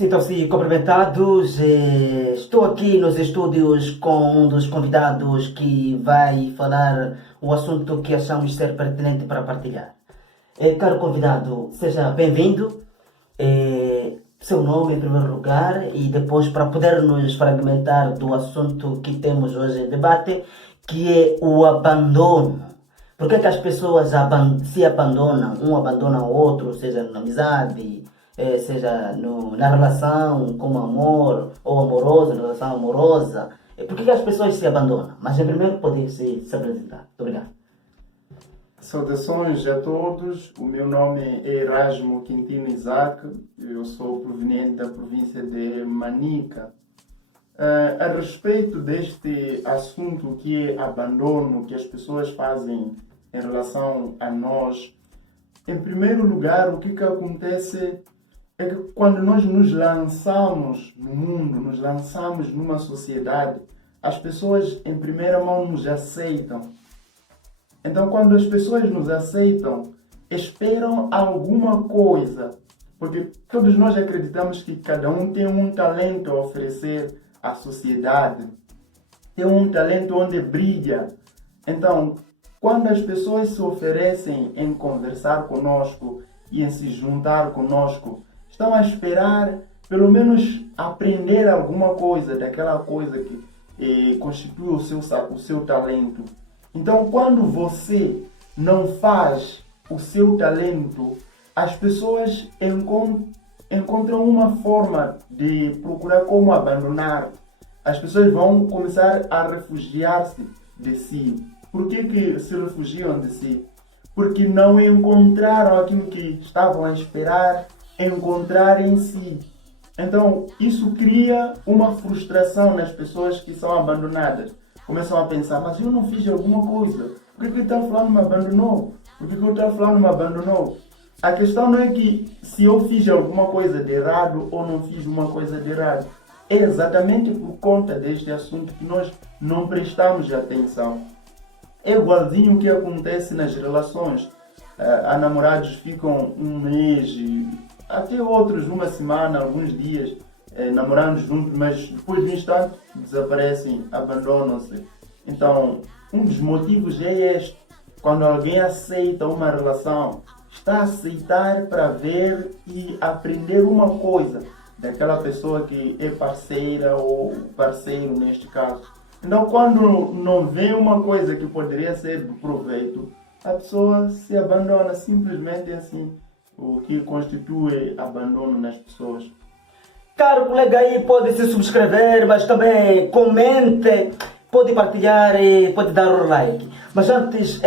Sintam-se cumprimentados. Estou aqui nos estúdios com um dos convidados que vai falar o assunto que achamos ser pertinente para partilhar. Caro convidado, seja bem-vindo. Seu nome em primeiro lugar e depois para podermos fragmentar do assunto que temos hoje em debate, que é o abandono. Por que as pessoas se abandonam? Um abandona o outro, seja na amizade, seja na relação como amor ou amorosa, na relação amorosa. Por que as pessoas se abandonam? Mas em primeiro poder se apresentar. Muito obrigado. Saudações a todos, o meu nome é Erasmo Quintino Isaac, eu sou proveniente da província de Manica. A respeito deste assunto que é abandono, que as pessoas fazem em relação a nós, em primeiro lugar, o que acontece é que quando nós nos lançamos no mundo, nos lançamos numa sociedade, as pessoas em primeira mão nos aceitam. Então, quando as pessoas nos aceitam, esperam alguma coisa, porque todos nós acreditamos que cada um tem um talento a oferecer à sociedade, tem um talento onde brilha. Então, quando as pessoas se oferecem em conversar conosco e em se juntar conosco, estão a esperar, pelo menos, aprender alguma coisa daquela coisa que constitui o seu talento. Então, quando você não faz o seu talento, as pessoas encontram uma forma de procurar como abandonar. As pessoas vão começar a refugiar-se de si. Por que se refugiam de si? Porque não encontraram aquilo que estavam a esperar encontrar em si. Então, isso cria uma frustração nas pessoas que são abandonadas. Começam a pensar, mas eu não fiz alguma coisa. Por que o tal fulano me abandonou? Por que o tal fulano me abandonou? A questão não é que se eu fiz alguma coisa de errado ou não fiz uma coisa de errado. É exatamente por conta deste assunto que nós não prestamos atenção. É igualzinho o que acontece nas relações. Há namorados ficam um mês, até outros uma semana, alguns dias, namorando juntos, mas depois de um instante desaparecem, abandonam-se. Então, um dos motivos é este. Quando alguém aceita uma relação, está a aceitar para ver e aprender uma coisa daquela pessoa que é parceira ou parceiro neste caso. Então, quando não vê uma coisa que poderia ser de proveito, a pessoa se abandona, simplesmente assim, o que constitui abandono nas pessoas. Caro colega aí, pode se subscrever, mas também comente, pode partilhar e pode dar o like. Mas antes,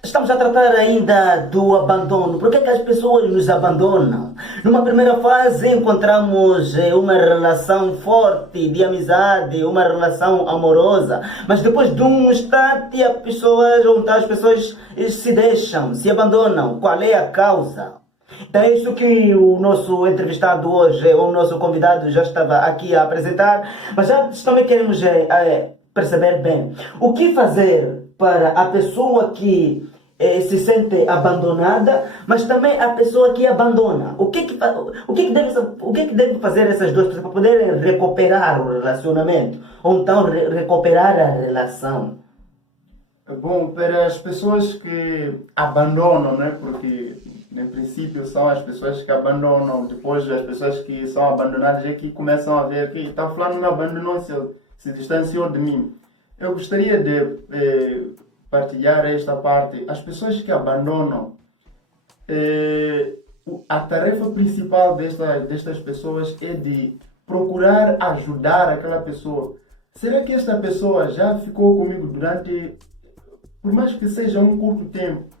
estamos a tratar ainda do abandono. Por que as pessoas nos abandonam? Numa primeira fase encontramos uma relação forte de amizade, uma relação amorosa, mas depois de um instante as pessoas se deixam, se abandonam. Qual é a causa? Então é isso que o nosso entrevistado hoje, o nosso convidado já estava aqui a apresentar, mas antes também queremos perceber bem o que fazer para a pessoa que se sente abandonada, mas também a pessoa que abandona. O que deve fazer essas duas pessoas para poderem recuperar o relacionamento ou então recuperar a relação? Bom, para as pessoas que abandonam, né? Porque em princípio são as pessoas que abandonam, depois as pessoas que são abandonadas é que começam a ver que tal fulano me abandonou, se distanciou de mim. Eu gostaria de partilhar esta parte. As pessoas que abandonam, a tarefa principal destas pessoas é de procurar ajudar aquela pessoa. Será que esta pessoa já ficou comigo durante, por mais que seja um curto tempo,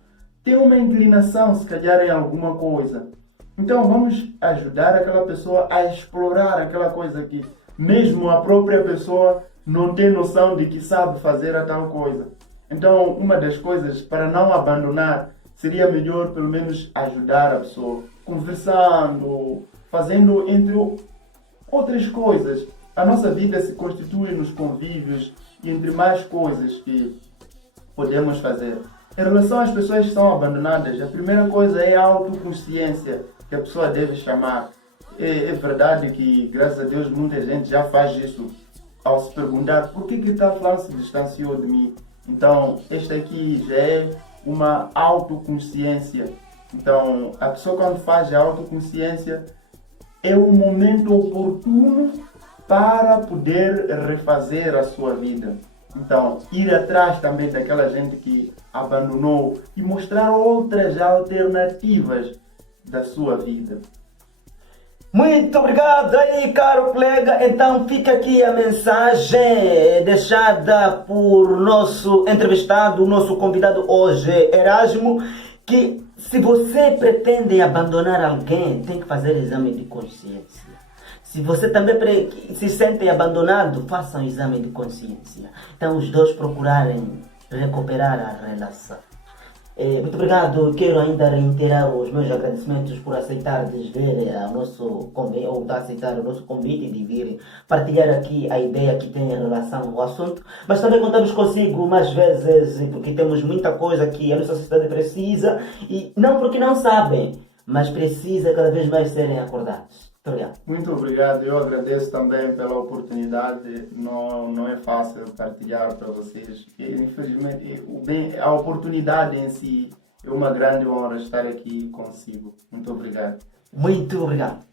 tem uma inclinação, se calhar, em alguma coisa? Então vamos ajudar aquela pessoa a explorar aquela coisa que mesmo a própria pessoa não tem noção de que sabe fazer a tal coisa. Então, uma das coisas para não abandonar seria melhor pelo menos ajudar a pessoa, conversando, fazendo entre outras coisas. A nossa vida se constitui nos convívios e entre mais coisas que podemos fazer. Em relação às pessoas que são abandonadas, a primeira coisa é a autoconsciência que a pessoa deve chamar. É verdade que, graças a Deus, muita gente já faz isso ao se perguntar por que tal fulano se distanciou de mim. Então, este aqui já é uma autoconsciência. Então, a pessoa quando faz a autoconsciência é o momento oportuno para poder refazer a sua vida. Então, ir atrás também daquela gente que abandonou e mostrar outras alternativas da sua vida. Muito obrigado aí, caro colega. Então fica aqui a mensagem deixada por nosso entrevistado, nosso convidado hoje, Erasmo, que se você pretende abandonar alguém, tem que fazer exame de consciência. Se você também se sente abandonado, faça um exame de consciência. Então os dois procurarem recuperar a relação. Muito obrigado. Quero ainda reiterar os meus agradecimentos por aceitar desver o nosso convite, ou aceitar o nosso convite de vir partilhar aqui a ideia que tem em relação ao assunto. Mas também contamos consigo mais vezes, porque temos muita coisa que a nossa sociedade precisa, e não porque não sabem, mas precisa cada vez mais serem acordados. Muito obrigado. Muito obrigado. Eu agradeço também pela oportunidade. Não é fácil partilhar para vocês. Infelizmente, a oportunidade em si é uma grande honra estar aqui consigo. Muito obrigado. Muito obrigado.